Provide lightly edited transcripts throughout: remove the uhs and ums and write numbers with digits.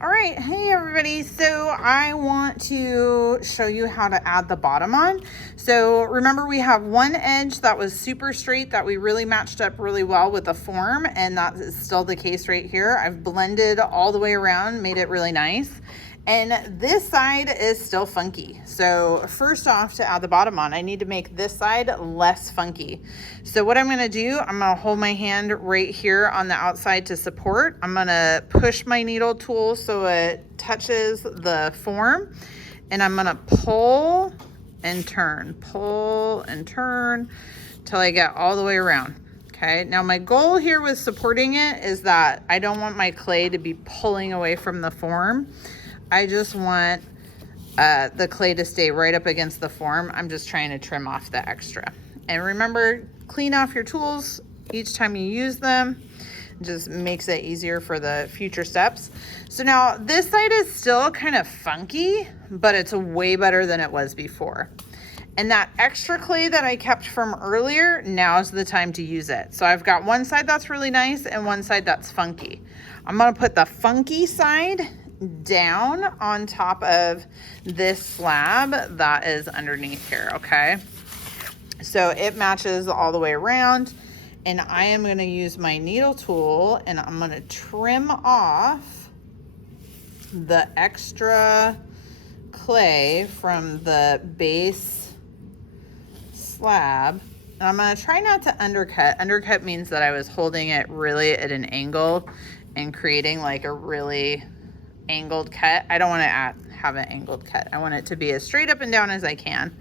All right, hey everybody. So I want to show you how to add the bottom on. So remember, we have one edge that was super straight that we really matched up really well with the form, and that is still the case right here. I've blended all the way around, made it really nice. And this side is still funky. So first off, to add the bottom on, I need to make this side less funky. So what I'm gonna do, I'm gonna hold my hand right here on the outside to support. I'm gonna push my needle tool so it touches the form, and I'm gonna pull and turn till I get all the way around. Okay, now my goal here with supporting it is that I don't want my clay to be pulling away from the form. I just want the clay to stay right up against the form. I'm just trying to trim off the extra. And remember, clean off your tools each time you use them. It just makes it easier for the future steps. So now this side is still kind of funky, but it's way better than it was before. And that extra clay that I kept from earlier, now's the time to use it. So I've got one side that's really nice and one side that's funky. I'm gonna put the funky side down on top of this slab that is underneath here, okay? So it matches all the way around, and I am gonna use my needle tool and I'm gonna trim off the extra clay from the base slab. And I'm gonna try not to undercut. Undercut means that I was holding it really at an angle and creating like a really angled cut. I don't want to have an angled cut. I want it to be as straight up and down as I can.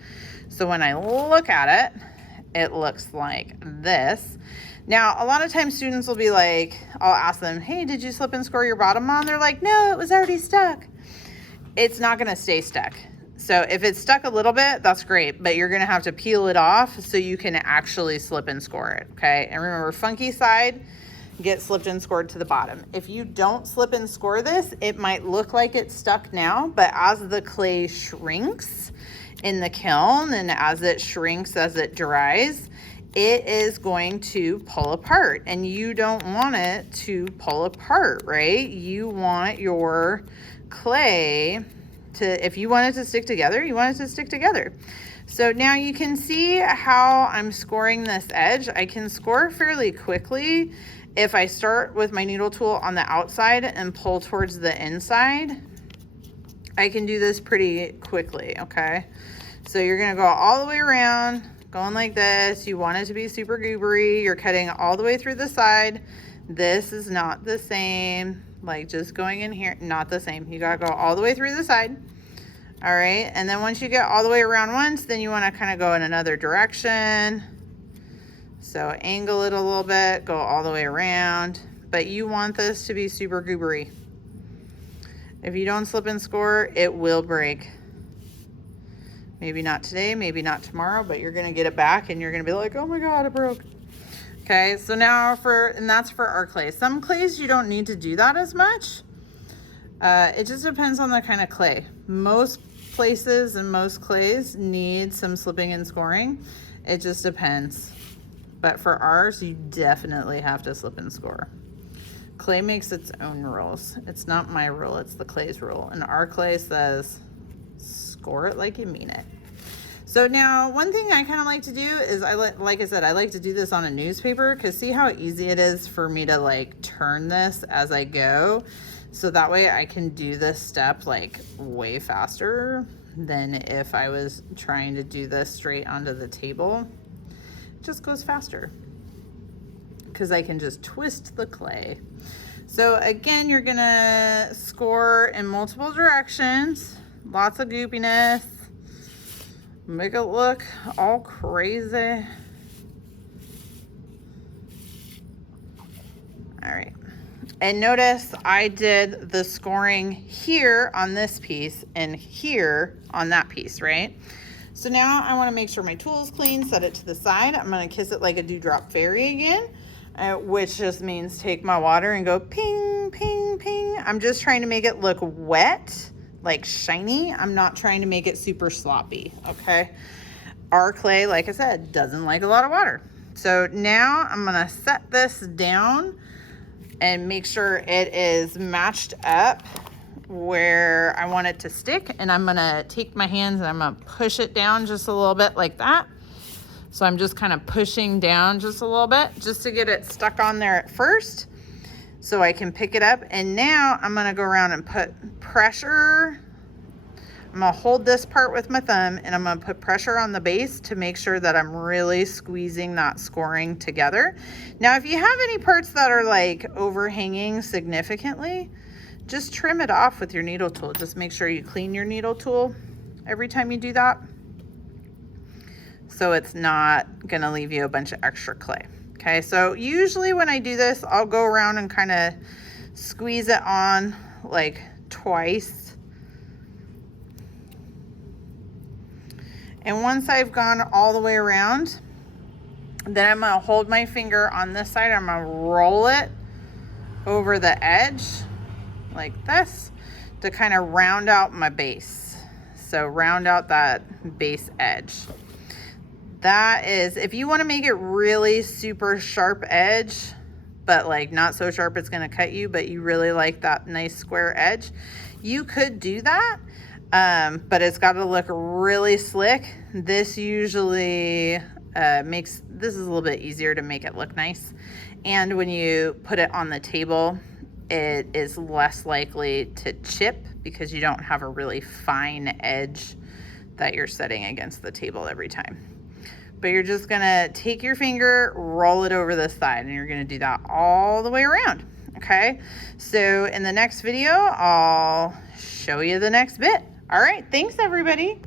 So when I look at it, it looks like this. Now, a lot of times students will be like, I'll ask them, hey, did you slip and score your bottom on? They're like, no, it was already stuck. It's not going to stay stuck. So if it's stuck a little bit, that's great, but you're going to have to peel it off so you can actually slip and score it. Okay. And remember, funky side, get slipped and scored to the bottom. If you don't slip and score this, it might look like it's stuck now, but as the clay shrinks in the kiln and as it shrinks, as it dries, it is going to pull apart, and you don't want it to pull apart, right? You want your clay to, if you want it to stick together, you want it to stick together. So now you can see how I'm scoring this edge. I can score fairly quickly if I start with my needle tool on the outside and pull towards the inside. I can do this pretty quickly, okay? So you're gonna go all the way around, going like this. You want it to be super goobery. You're cutting all the way through the side. This is not the same, like just going in here, not the same. You gotta go all the way through the side. All right, and then once you get all the way around once, then you wanna kind of go in another direction. So angle it a little bit, go all the way around, but you want this to be super goobery. If you don't slip and score, it will break. Maybe not today, maybe not tomorrow, but you're gonna get it back and you're gonna be like, oh my God, it broke. Okay, so now and that's for our clay. Some clays you don't need to do that as much. It just depends on the kind of clay. Most places and most clays need some slipping and scoring. It just depends. But for ours, you definitely have to slip and score. Clay makes its own rules. It's not my rule, it's the clay's rule. And our clay says, score it like you mean it. So now, one thing I kind of like to do is, like I said, I like to do this on a newspaper, because see how easy it is for me to like turn this as I go. So that way I can do this step like way faster than if I was trying to do this straight onto the table. Just goes faster because I can just twist the clay. So again, you're gonna score in multiple directions, lots of goopiness, make it look all crazy. All right, and notice I did the scoring here on this piece and here on that piece, right? So now I want to make sure my tool's clean, set it to the side. I'm going to kiss it like a dewdrop fairy again, which just means take my water and go ping, ping, ping. I'm just trying to make it look wet, like shiny. I'm not trying to make it super sloppy, okay? Our clay, like I said, doesn't like a lot of water. So now I'm going to set this down and make sure it is matched up where I want it to stick, and I'm gonna take my hands and I'm gonna push it down just a little bit like that. So I'm just kind of pushing down just a little bit just to get it stuck on there at first so I can pick it up. And now I'm gonna go around and put pressure. I'm gonna hold this part with my thumb and I'm gonna put pressure on the base to make sure that I'm really squeezing that scoring together. Now, if you have any parts that are like overhanging significantly, just trim it off with your needle tool. Just make sure you clean your needle tool every time you do that, so it's not gonna leave you a bunch of extra clay. Okay, so usually when I do this, I'll go around and kind of squeeze it on like twice. And once I've gone all the way around, then I'm gonna hold my finger on this side. I'm gonna roll it over the edge like this to kind of round out my base. So round out that base edge. That is, if you want to make it really super sharp edge, but like not so sharp it's going to cut you, but you really like that nice square edge, you could do that. But it's got to look really slick. This usually makes, this is a little bit easier to make it look nice. And when you put it on the table, it is less likely to chip because you don't have a really fine edge that you're setting against the table every time. But you're just gonna take your finger, roll it over this side, and you're gonna do that all the way around, okay? So in the next video, I'll show you the next bit. All right, thanks everybody.